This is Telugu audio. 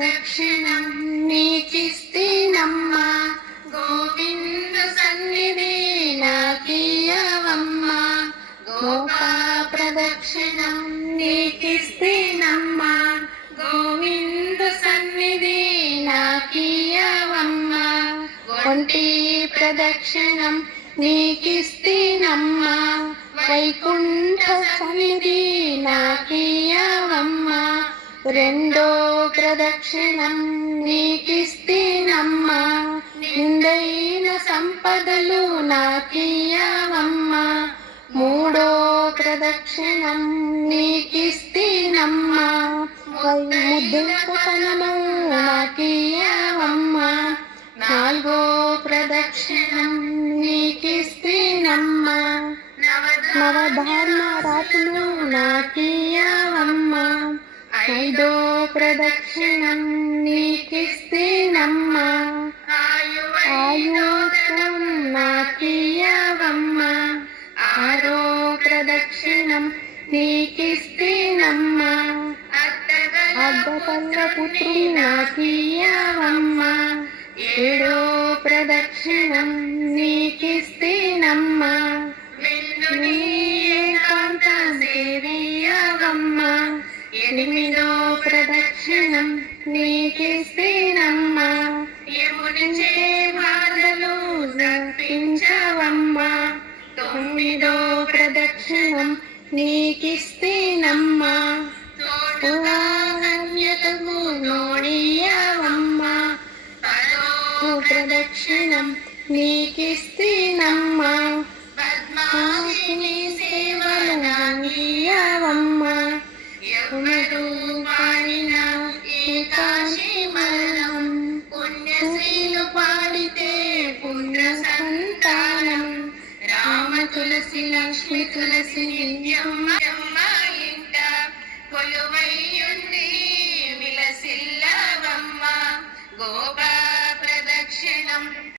ప్రదక్షిణం నీకిస్తేనమ్మా, గోవింద సన్నిధి నాకియ్యవమ్మా. గోపా ప్రదక్షిణం నీకిస్తేనమ్మా, గోవింద సన్నిధి నాకియ్యవమ్మా. ఒంటి ప్రదక్షిణం నీకిస్తేనమ్మా, వైకుంఠ సన్నిధి నాకియ్యవమ్మా. రెండో ప్రదక్షిణం నీకిస్తేనమ్మా, నిందైన సంపదలు నాకియ్యవమ్మా. మూడో ప్రదక్షిణం నీకిస్తేనమ్మా, ముద్దులతనము నాకియ్యవమ్మా. నాలుగో ప్రదక్షిణం నీకిస్తేనమ్మా, నవధాన్య రాతులు నాకియ్యవమ్మా. ఐదో ప్రదక్షిణం నీకిస్తేనమ్మా, ఆయుధం నాకియ్యవమ్మా. ఆరో ప్రదక్షిణం నీకిస్తేనమ్మా, అడ్డపల్ల పుత్రుని నాకియ్యవమ్మా. ఏడో ప్రదక్షిణం నీకిస్తేనమ్మా, ఏకాంత సేవియ్యవమ్మా. ఎనిమిదో ప్రదక్షిణం నీకిస్తేనమ్మా, యమునిచే బాధలు తప్పించవమ్మా. తొమ్మిదో ప్రదక్షిణం నీకిస్తేనమ్మా, పురాణ్యతకు నోడియ్యవమ్మా. పదో ప్రదక్షిణం నీకిస్తేనమ్మా, పద్మావతిని సేవలు నాకియ్యవమ్మా. యమునడు పాడిన ఏకాశి మరణం, పుణ్యశ్రీలు పాడితే పుణ్య సంతానం. రామ తులసి లక్ష్మి తులసి నిత్యమ్మ ఇంట కొలువయ్యుండి విలసిల్లవమ్మ. గోప